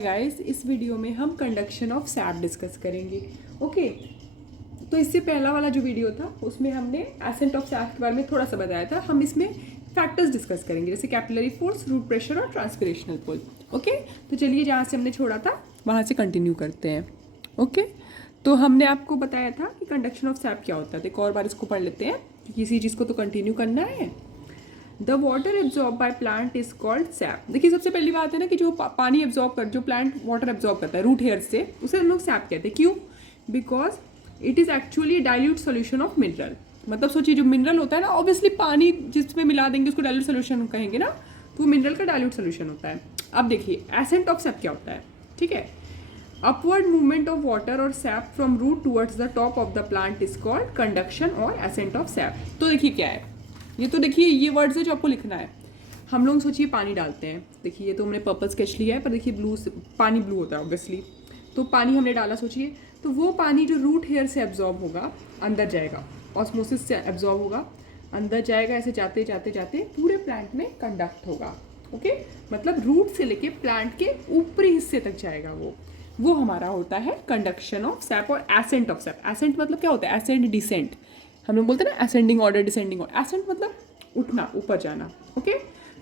Guys, इस video में हम कंडक्शन ऑफ सैप डिस्कस करेंगे। ओके, तो इससे पहला वाला जो वीडियो था उसमें हमने एसेंट ऑफ सैप के बारे में थोड़ा सा बताया था। हम इसमें फैक्टर्स डिस्कस करेंगे जैसे कैपिलरी फोर्स, रूट प्रेशर और ट्रांसपिरेशनल पुल। ओके, तो चलिए जहाँ से हमने छोड़ा था वहाँ से कंटिन्यू करते हैं। ओके, तो हमने आपको बताया था कि कंडक्शन ऑफ सैप क्या होता है। तो एक और बार इसको पढ़ लेते हैं, किसी चीज़ को तो कंटिन्यू करना है। The water absorb by plant is called SAP. देखिए, सबसे पहली बात है ना कि जो पानी एब्जॉर्ब कर, जो प्लांट वाटर एब्जॉर्ब करता है रूट हेयर से, उसे हम लोग सैप कहते हैं। क्यों? Because it is actually dilute solution of mineral. मतलब सोचिए, जो मिनरल होता है ना, ऑब्वियसली पानी जिसमें मिला देंगे उसको डाइल्यूट सोल्यूशन कहेंगे ना, तो मिनरल का डाइल्यूट सोल्यूशन होता है। अब देखिए एसेंट ऑफ सैप क्या होता है। ठीक है, अपवर्ड मूवमेंट ऑफ वाटर और sap from root towards the top of the plant is called conduction और एसेंट ऑफ सैप। तो देखिए क्या है ये, तो देखिए ये वर्ड्स है जो आपको लिखना है। हम लोग सोचिए पानी डालते हैं। देखिए ये तो हमने पर्पल स्केच लिया है, पर देखिए ब्लू से पानी ब्लू होता है ऑब्वियसली। तो पानी हमने डाला, सोचिए तो वो पानी जो रूट हेयर से एब्जॉर्ब होगा अंदर जाएगा, ऑस्मोसिस से एब्जॉर्ब होगा, अंदर जाएगा, ऐसे जाते जाते जाते पूरे प्लांट में कंडक्ट होगा। ओके, मतलब रूट से लेके प्लांट के ऊपरी हिस्से तक जाएगा वो हमारा होता है कंडक्शन ऑफ सैप और एसेंट ऑफ सैप। एसेंट मतलब क्या होता है? Ascent descent. हम लोग बोलते हैं ना ascending order, descending order. Ascent मतलब उठना, ऊपर जाना। ओके,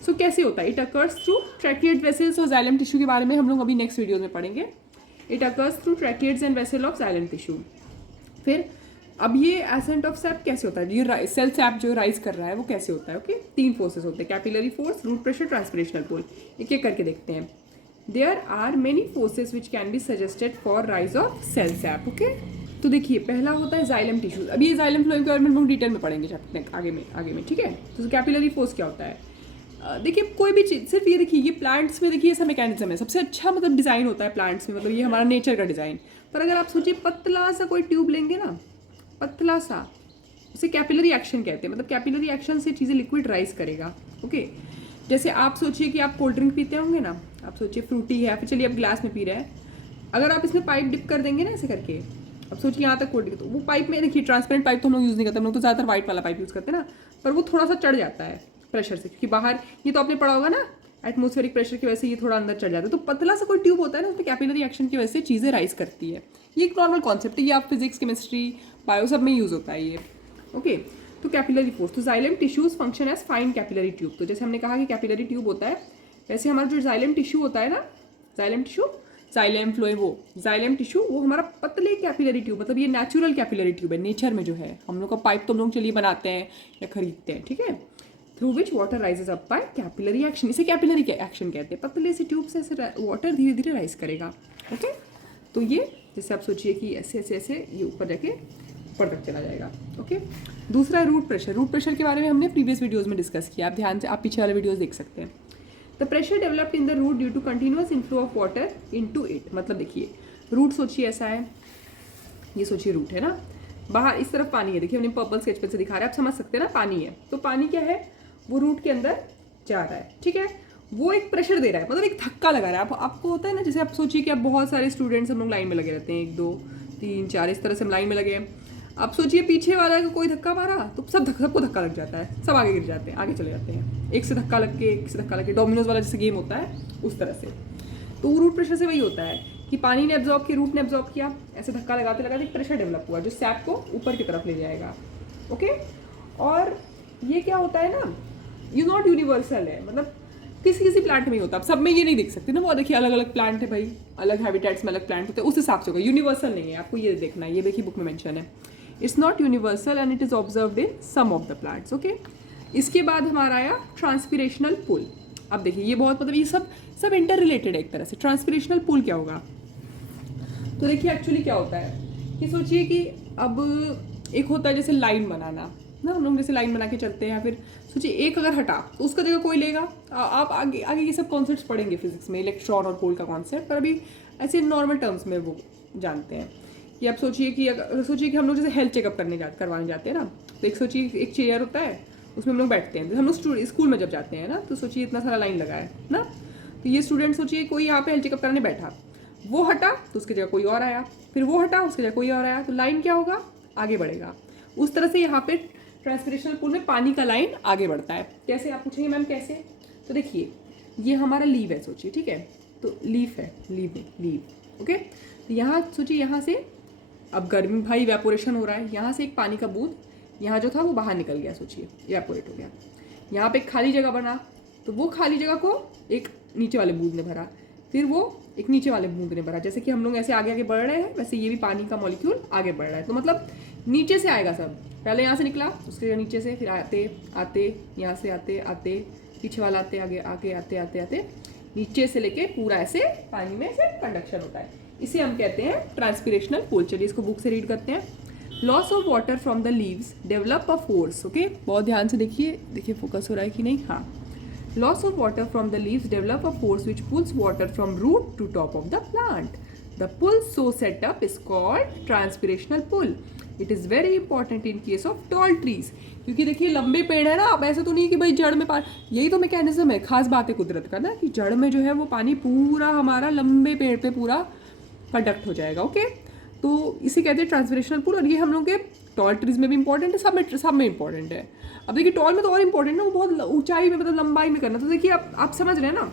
सो कैसे होता है? It occurs through tracheid vessels और जाइलम टिश्यू के बारे में हम लोग अभी नेक्स्ट वीडियो में पढ़ेंगे। It occurs through tracheids and vessel of xylem tissue. फिर अब ये एसेंट ऑफ सैप कैसे होता है? ये सेल सैप जो राइज कर रहा है वो कैसे होता है? ओके, तीन फोर्सेस होते हैं, capillary force, root pressure, transpirational pull. एक एक करके देखते हैं। There are many forces which can be suggested for rise of cell sap. Okay, तो देखिए पहला होता है जाइलम टिश्यूज। अब ये जाइलम फ्लोएम के बारे में हम डिटेल में पढ़ेंगे चैप्टर आगे में। ठीक है, तो कैपिलरी फोर्स क्या होता है? देखिए कोई भी चीज़, सिर्फ ये देखिए ये प्लांट्स में देखिए ऐसा मैकेनिज्म है, सबसे अच्छा मतलब डिज़ाइन होता है प्लांट्स में, मतलब ये हमारा नेचर का डिज़ाइन। पर अगर आप सोचिए पतला सा कोई ट्यूब लेंगे ना, पतला सा, उसे कैपिलरी एक्शन कहते हैं। मतलब कैपिलरी एक्शन से चीज़ें लिक्विड राइज करेगा। ओके, जैसे आप सोचिए कि आप कोल्ड ड्रिंक पीते होंगे ना, आप सोचिए फ्रूटी है, फिर चलिए आप ग्लास में पी रहे हैं, अगर आप इसमें पाइप डिप कर देंगे ना ऐसे करके, अब सोचिए यहाँ तक कोल्ड ड्रिंक, तो वो पाइप में देखिए ट्रांसपेरेंट पाइप तो हम लोग यूज़ नहीं करते, हम लोग तो ज़्यादातर व्हाइट वाला पाइप यूज़ करते हैं ना, पर वो थोड़ा सा चढ़ जाता है प्रेशर से, क्योंकि बाहर ये तो आपने पढ़ा होगा ना, एटमोस्फेरिक प्रेशर की वजह से ये थोड़ा अंदर चढ़ जाता है। तो पतला सा कोई ट्यूब होता है ना, उसमें कैपिलरी एक्शन की वजह से चीज़ें राइज करती है। ये एक नॉर्मल कॉन्सेप्ट है, ये आप फिजिक्स, केमिस्ट्री, बायो सब में यूज़ होता है ये। ओके, तो कैपिलरी फोर्स, तो xylem tissues function as fine capillary tube. तो जैसे हमने कहा कि कैपिलरी ट्यूब होता है, वैसे हमारा जो जाइलम टिश्यू होता है ना, जाइलम टिश्यू, जाइलम फ्लोएम, वो जाइलम टिश्यू वो हमारा पतले कैपिलरी ट्यूब, मतलब ये नेचुरल कैपिलरी ट्यूब है नेचर में जो है। हम लोग का पाइप तो हम लोग चलिए बनाते हैं या खरीदते हैं, ठीक है, through which water rises up by capillary action. इसे कैपिलरी एक्शन कहते हैं। पतले से ट्यूब से ऐसे वाटर धीरे धीरे राइज करेगा। ओके, तो ये जैसे आप सोचिए कि ऐसे ऐसे ऐसे ये ऊपर जाके ऊपर तक चला जाएगा। ओके, दूसरा रूट प्रेशर। रूट प्रेशर के बारे में हमने प्रीवियस वीडियोस में डिस्कस किया, आप ध्यान से आप पीछे वाले वीडियोस देख सकते हैं। The pressure developed in the root due to continuous inflow of water into it. मतलब देखिए रूट सोचिए ऐसा है, ये सोचिए रूट है ना, बाहर इस तरफ पानी है, देखिए हमने पर्पल स्केच पेन से दिखा रहा है, आप समझ सकते हैं ना, पानी है। तो पानी क्या है? वो रूट के अंदर जा रहा है, ठीक है, वो एक प्रेशर दे रहा है, मतलब एक धक्का लगा रहा है। आपको होता है ना, जैसे आप सोचिए कि आप बहुत सारे स्टूडेंट्स हम लोग लाइन में लगे रहते हैं, 1 2 3 4 इस तरह से हम लाइन में लगे हैं। आप सोचिए पीछे वाला को कोई धक्का मारा तो सबको धक्का लग जाता है, सब आगे गिर जाते हैं, आगे चले जाते हैं, एक से धक्का लग के, एक से धक्का लग के, डोमिनोज वाला जैसे गेम होता है उस तरह से। तो रूट प्रेशर से वही होता है कि पानी ने एब्जॉर्ब किया, रूट ने एब्जॉर्ब किया, ऐसे धक्का लगाते लगाते एक प्रेशर डेवलप हुआ जो सैप को ऊपर की तरफ ले जाएगा। ओके, और ये क्या होता है ना, यू नॉट यूनिवर्सल है, मतलब किसी किसी प्लांट में ही होता है, आप सब में ये नहीं देख सकते ना। वो देखिए अलग अलग प्लांट है भाई, अलग हैबिटेट्स में अलग प्लांट होते हैं, उस हिसाब से होगा, यूनिवर्सल नहीं है। आपको ये देखना है, ये देखिए बुक में मेंशन है, it's not universal and it is observed in some of the plants. Okay, इसके बाद हमारा आया ट्रांसपिरेशनल पुल। अब देखिए ये बहुत, मतलब ये सब इंटर रिलेटेड है एक तरह से। ट्रांसपिरेशनल पुल क्या होगा? तो देखिए एक्चुअली क्या होता है कि सोचिए कि अब एक होता है जैसे लाइन बनाना ना, हम लोग जैसे लाइन बना के चलते हैं, फिर सोचिए एक अगर हटा तो उसका जगह कोई लेगा। आप आगे आगे ये सब कॉन्सेप्ट्स पढ़ेंगे फिजिक्स में, इलेक्ट्रॉन और होल का कॉन्सेप्ट, पर अभी ऐसे नॉर्मल टर्म्स में वो जानते हैं। कि आप सोचिए कि हम लोग जैसे हेल्थ चेकअप करवाने जाते हैं ना, तो एक सोचिए एक चेयर होता है, उसमें हम लोग बैठते हैं। हम लोग स्कूल में जब जाते हैं ना, तो सोचिए इतना सारा लाइन लगा है ना, तो ये स्टूडेंट सोचिए कोई यहाँ पे हेल्थ चेकअप कराने बैठा, वो हटा तो उसकी जगह कोई और आया, फिर वो हटा उसकी जगह कोई और आया, तो लाइन क्या होगा? आगे बढ़ेगा। उस तरह से यहाँ पे ट्रांसपिरेशनल पूल में पानी का लाइन आगे बढ़ता है। कैसे? आप पूछेंगे मैम कैसे? तो देखिए ये हमारा लीव है, सोचिए, ठीक है, तो लीफ है, लीव। ओके, तो यहाँ सोचिए, यहाँ से अब गर्मी भाई इवेपोरेशन हो रहा है, यहाँ से एक पानी का बूंद यहाँ जो था वो बाहर निकल गया, सोचिए इवेपोरेट हो गया। यहाँ पे एक खाली जगह बना, तो वो खाली जगह को एक नीचे वाले बूंद ने भरा, फिर वो एक नीचे वाले बूंद ने भरा। जैसे कि हम लोग ऐसे आगे आगे बढ़ रहे हैं, वैसे ये भी पानी का मॉलिक्यूल आगे बढ़ रहा है। तो मतलब नीचे से आएगा सब, पहले यहाँ से निकला, उसके नीचे से, फिर आते आते यहाँ से आते आते पीछे वाला आते आगे आगे आते आते आते नीचे से लेके पूरा ऐसे पानी में से कंडक्शन होता है। इसे हम कहते हैं ट्रांसपिरेशनल पूल। चलिए इसको बुक से रीड करते हैं। Loss of water from the leaves develop a force. Okay, बहुत ध्यान से देखिए फोकस हो रहा है कि नहीं। हाँ, loss of water from the leaves develop a force which pulls water from root to top of the plant. The pull so setup is called transpirational pull. It is very important in case of tall trees, क्योंकि देखिए लंबे पेड़ है ना, अब ऐसा तो नहीं कि भाई जड़ में पानी, यही तो मैकेनिज्म है, खास बात है कुदरत का ना, कि जड़ में जो है वो पानी पूरा हमारा लंबे पेड़ पे पूरा कंडक्ट हो जाएगा। ओके, तो इसे कहते हैं ट्रांसपिरेशनल पुल। और ये हम लोग के टॉल ट्रीज में भी इंपॉर्टेंट है, सब में इंपॉर्टेंट है। अब देखिए टॉल में तो और इंपॉर्टेंट है, वो बहुत ऊंचाई में मतलब लंबाई में करना। तो देखिए आप समझ रहे हैं ना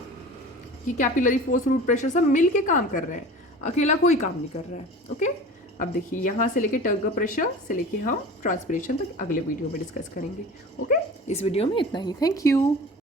कि कैपिलरी फोर्स, रूट प्रेशर सब मिल के काम कर रहे हैं, अकेला कोई काम नहीं कर रहा है। ओके, अब देखिए यहाँ से लेके टग प्रेशर से लेके हम ट्रांसपिरेशन तक अगले वीडियो में डिस्कस करेंगे। ओके, इस वीडियो में इतना ही। Thank you.